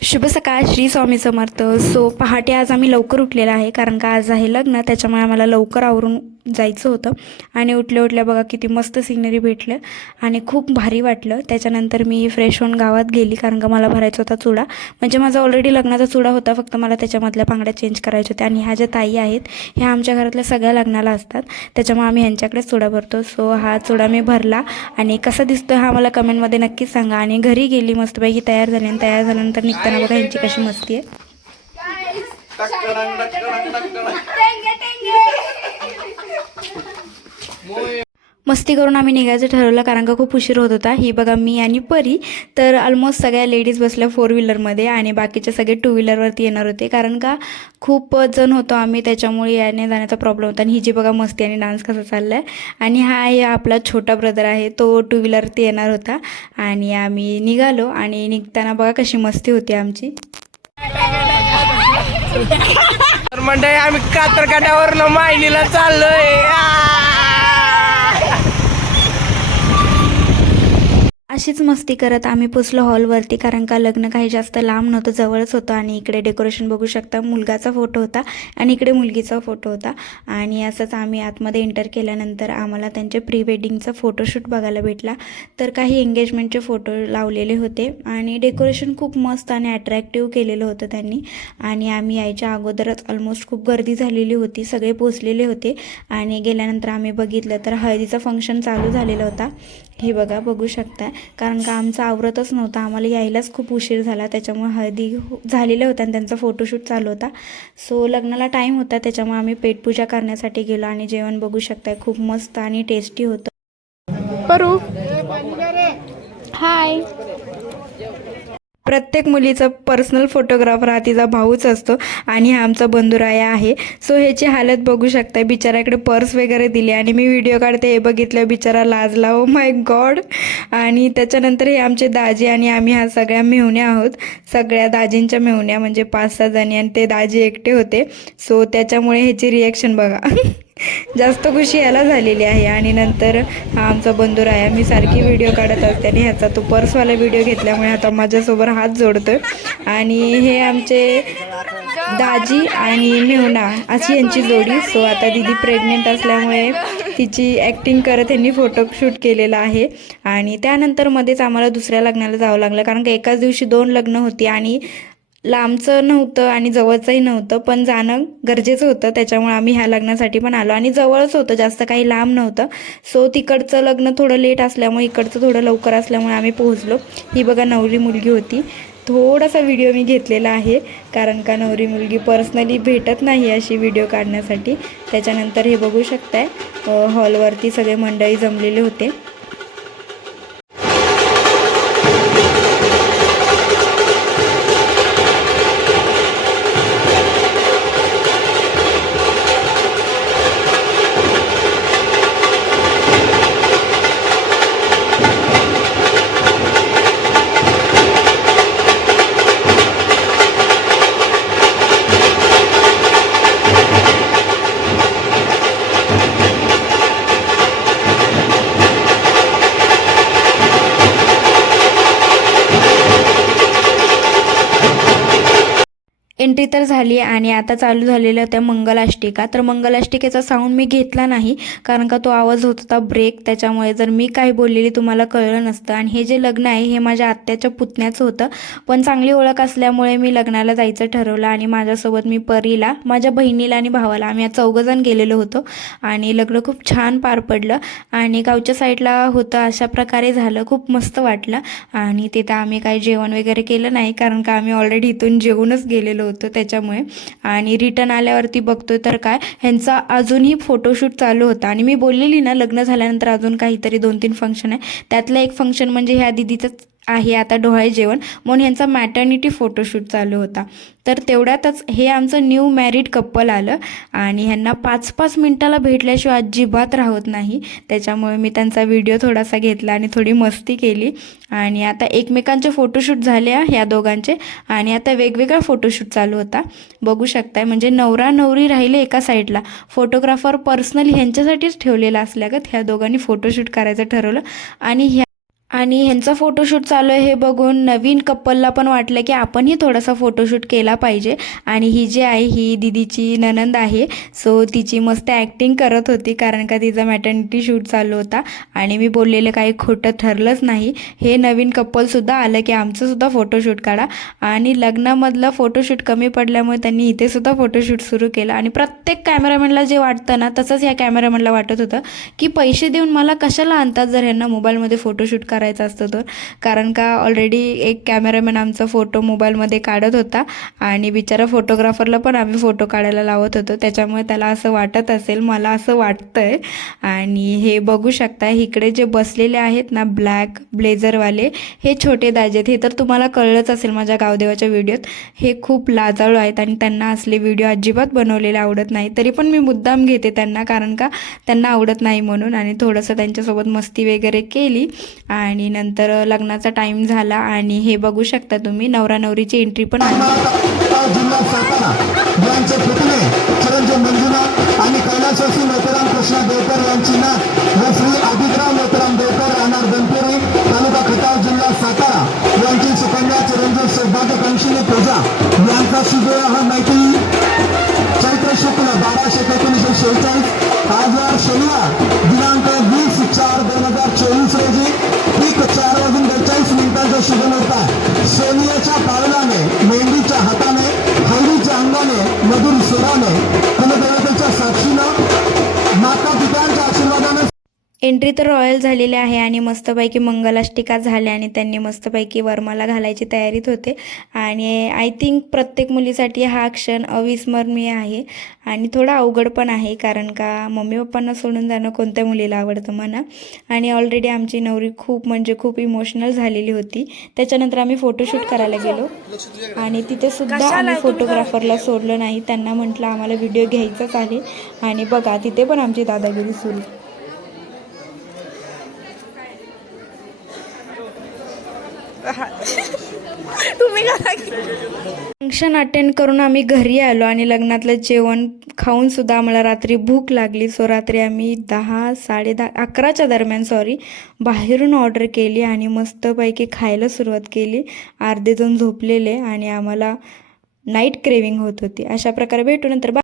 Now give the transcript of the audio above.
शुभ सकाळ श्री स्वामी समर्थ. सो पहाटे आज आम्ही लवकर उठलेला आहे कारण का आज आहे लग्न त्याच्यामुळे आम्हाला लवकर आवरून जायचं होतं. आणि उठल्या उठल्या बघा किती मस्त सिनरी भेटलं. आणि खूप भारी वाटलं. त्याच्यानंतर मी फ्रेश होऊन गावात गेली कारण का मला भरायचा होता चुडा. म्हणजे माझा ऑलरेडी लग्नाचा चुडा होता. फक्त मला त्याच्यामधल्या पांगड्या चेंज करायच्या होत्या. आणि ह्या ज्या ताई आहेत ह्या आमच्या घरातल्या सगळ्या लग्नाला असतात. त्याच्यामुळे आम्ही ह्यांच्याकडेच चुडा भरतो. सो हा चुडा मी भरला. आणि कसा दिसतो हा मला कमेंटमध्ये नक्कीच सांगा. आणि घरी गेली मस्तपैकी तयार झाली. आणि तयार झाल्यानंतर निघताना बघा ह्यांची कशी मस्ती आहे. मस्ती करून आम्ही निघायचं ठरवलं कारण का खूप उशीर होत होता. ही बघा मी आणि परी. तर ऑलमोस्ट सगळ्या लेडीज बसल्या फोर व्हीलरमध्ये आणि बाकीचे सगळे टू व्हीलरवरती येणार होते. कारण का खूप जण होतो आम्ही त्याच्यामुळे याने जाण्याचा प्रॉब्लेम होता. आणि ही जी बघा मस्ती आणि डान्स कसा चालला आहे आणि हा आहे आपला छोटा ब्रदर आहे तो टू व्हीलरवरती येणार होता. आणि आम्ही निघालो आणि निघताना बघा कशी मस्ती होती आमची. तर मंडळी आम्ही कातरकाट्यावरनं मायनीला चाललोय. अशीच मस्ती करत आम्ही पोचलो हॉलवरती कारण का लग्न काही जास्त लांब नव्हतं जवळच होतं आणि इकडे डेकोरेशन बघू शकता मुलगाचा फोटो होता आणि इकडे मुलगीचा फोटो होता. आणि असंच आम्ही आतमध्ये एंटर केल्यानंतर आम्हाला त्यांचे प्री वेडिंगचा फोटोशूट बघायला भेटला. तर काही एंगेजमेंटचे फोटो लावलेले होते आणि डेकोरेशन खूप मस्त आणि अट्रॅक्टिव्ह केलेलं होतं त्यांनी. आणि आम्ही यायच्या अगोदरच ऑलमोस्ट खूप गर्दी झालेली होती सगळे पोचलेले होते. आणि गेल्यानंतर आम्ही बघितलं तर हळदीचा फंक्शन चालू झालेला होता. हे बघा बघू शकता. कारण का आमचा आवरतच नव्हता. आम्हाला यायलाच खूप उशीर झाला. त्याच्यामुळे हळदी झालेल्या होत्या आणि त्यांचा फोटोशूट चालू होता. सो लग्नाला टाईम होता. त्याच्यामुळे आम्ही पेटपूजा करण्यासाठी गेलो आणि जेवण बघू शकताय. खूप मस्त आणि टेस्टी होतं. परू. हाय प्रत्येक मुलीचा पर्सनल फोटोग्राफर हा तिचा भाऊच असतो आणि हा आमचा बंधुराया आहे. सो ह्याची हालत बघू शकता बिचाराकडे पर्स वगैरे दिली आणि मी व्हिडिओ काढते. हे बघितलं बिचारा लाजला. ओ माय गॉड आणि त्याच्यानंतर हे आमचे दाजी आणि आम्ही हा सगळ्या मेहुण्या आहोत. सगळ्या दाजींच्या मेहुण्या म्हणजे पाच सहा जणी. आणि ते दाजी एकटे होते. सो त्याच्यामुळे ह्याची रिॲक्शन बघा. जास्त खुशी याला झालेली आहे. आणि नंतर हा आमचा बंधू आहे मी सारखी व्हिडिओ काढत असते आणि ह्याचा तो पर्सवाला व्हिडिओ घेतल्यामुळे आता माझ्यासोबत हात जोडतो आणि हे आमचे दाजी आणि मेहुना अशी यांची जोडी. सो आता दिदी प्रेग्नेंट असल्यामुळे तिची ॲक्टिंग करत यांनी फोटोशूट केलेला आहे. आणि त्यानंतर मध्येच आम्हाला दुसऱ्या लग्नाला जावं लागलं. कारण का एकाच दिवशी दोन लग्न होती आणि लांबचं नव्हतं आणि जवळचंही नव्हतं पण जाणं गरजेचं होतं. त्याच्यामुळे आम्ही ह्या लग्नासाठी पण आलो. आणि जवळच होतं जास्त काही लांब नव्हतं. सो तिकडचं लग्न थोडं लेट असल्यामुळे इकडचं थोडं लवकर असल्यामुळे आम्ही पोहोचलो. ही बघा नवरी मुलगी होती. थोडासा व्हिडिओ मी घेतलेला आहे कारण का नवरी मुलगी पर्सनली भेटत नाही अशी व्हिडिओ काढण्यासाठी. त्याच्यानंतर हे बघू शकताय हॉलवरती सगळे मंडळी जमलेले होते. एंट्री तर झाली आणि आता चालू झालेल्या त्या मंगलाष्टिका. तर मंगलाष्टिकेचा साऊंड मी घेतला नाही कारण का तो आवाज होत होता ब्रेक त्याच्यामुळे जर मी काही बोललेली तुम्हाला कळलं नसतं. आणि हे जे लग्न आहे हे माझ्या आत्याच्या पुतण्याचं होतं. पण चांगली ओळख असल्यामुळे मी लग्नाला जायचं ठरवलं आणि माझ्यासोबत मी परीला माझ्या बहिणीला आणि भावाला आम्ही या चौघजण गेलेलो होतो. आणि लग्न खूप छान पार पडलं. आणि गावच्या साईडला होतं अशा प्रकारे झालं. खूप मस्त वाटलं. आणि तिथं आम्ही काही जेवण वगैरे केलं नाही कारण का आम्ही ऑलरेडी इथून जेवूनच गेलेलो होतो. त्याच्यामुळे. आणि रिटर्न आल्यावरती बघतोय तर काय ह्यांचा अजूनही फोटोशूट चालू होता. आणि मी बोललेली ना लग्न झाल्यानंतर अजून काहीतरी दोन तीन फंक्शन आहे. त्यातलं एक फंक्शन म्हणजे ह्या दिदीचंच आहे आता डोहाळे जेवण. म्हणून ह्यांचा मॅटर्निटी फोटोशूट चालू होता. तर तेवढ्यातच हे आमचं न्यू मॅरिड कपल आलं आणि ह्यांना पाच पाच मिनटाला भेटल्याशिवाय अजिबात राहत नाही. त्याच्यामुळे मी त्यांचा व्हिडिओ थोडासा घेतला आणि थोडी मस्ती केली. आणि आता एकमेकांचे फोटोशूट झाले ह्या दोघांचे. आणि आता वेगवेगळा फोटोशूट चालू होता. बघू शकताय म्हणजे नवरा नवरी राहिले एका साईडला फोटोग्राफर पर्सनली ह्यांच्यासाठीच ठेवलेला असल्यागत ह्या दोघांनी फोटोशूट करायचं ठरवलं. आणि ह्या आणि ह्यांचा फोटोशूट चालू आहे हे बघून नवीन कपलला पण वाटलं की आपणही थोडासा फोटोशूट केला पाहिजे. आणि ही जी आहे ही दिदीची ननंद आहे. सो तिची मस्त ॲक्टिंग करत होती कारण का तिचा मॅटर्निटी शूट चालू होता. आणि मी बोललेलं काही खोटं ठरलंच नाही. हे नवीन कपलसुद्धा आलं की आमचंसुद्धा फोटोशूट काढा. आणि लग्नामधलं फोटोशूट कमी पडल्यामुळे त्यांनी इथेसुद्धा फोटोशूट सुरू केलं. आणि प्रत्येक कॅमेरामॅनला जे वाटतं ना तसंच ह्या कॅमेरामॅनला वाटत होतं की पैसे देऊन मला कशाला आणतात जर ह्यांना मोबाईलमध्ये फोटोशूट करायचं असतं तर कारण का ऑलरेडी एक कॅमेरामॅन आमचा फोटो मोबाईलमध्ये काढत होता आणि बिचारा फोटोग्राफरला पण आम्ही फोटो काढायला लावत होतो. त्याच्यामुळे त्याला असं वाटत असेल मला असं वाटतं आहे आणि हे बघू शकता इकडे जे बसलेले आहेत ना ब्लॅक ब्लेझरवाले हे छोटे दाजे आहेत हे तर तुम्हाला कळलंच असेल माझ्या गावदेवाच्या व्हिडिओत हे खूप लाजाळू आहेत आणि त्यांना असले व्हिडिओ अजिबात बनवलेले आवडत नाही. तरी पण मी मुद्दाम घेते त्यांना कारण का त्यांना आवडत नाही म्हणून. आणि थोडंसं त्यांच्यासोबत मस्ती वगैरे केली आणि आणि नंतर लग्नाचा टाईम झाला आणि हे बघू शकता तुम्ही नवरा नवरीची एंट्री पण आहे यांचे पुतणे चिरंजीव मंजुनाथ आणि कैलासवासी मोतीराम कृष्णा देवकर यांची ना एंट्री तर रॉयल झालेली आहे आणि मस्तपैकी मंगलाष्टिका झाल्या आणि त्यांनी मस्तपैकी वरमाला घालायची तयारीत होते. आणि आय थिंक प्रत्येक मुलीसाठी हा क्षण अविस्मरणीय आहे आणि थोडा अवघड पण आहे कारण का मम्मी पप्पांना सोडून जाणं कोणत्या मुलीला आवडतं म्हणा. आणि ऑलरेडी आमची नवरी खूप म्हणजे खूप इमोशनल झालेली होती. त्याच्यानंतर आम्ही फोटोशूट करायला गेलो. आणि तिथे सुद्धा आम्ही फोटोग्राफरला सोडलं नाही. त्यांना म्हटलं आम्हाला व्हिडिओ घ्यायचाच आहे. आणि बघा तिथे पण आमची दादागिरी सुरू. फंक्शन अटेंड करून आम्ही घरी आलो आणि लग्नातलं जेवण खाऊन सुद्धा आम्हाला रात्री भूक लागली. सो रात्री आम्ही दहा साडे दहा अकराच्या दरम्यान सॉरी बाहेरून ऑर्डर केली आणि मस्तपैकी खायला सुरुवात केली. अर्धे जण झोपलेले आणि आम्हाला नाईट क्रेविंग होत होती. अशा प्रकारे भेटू नंतर. बा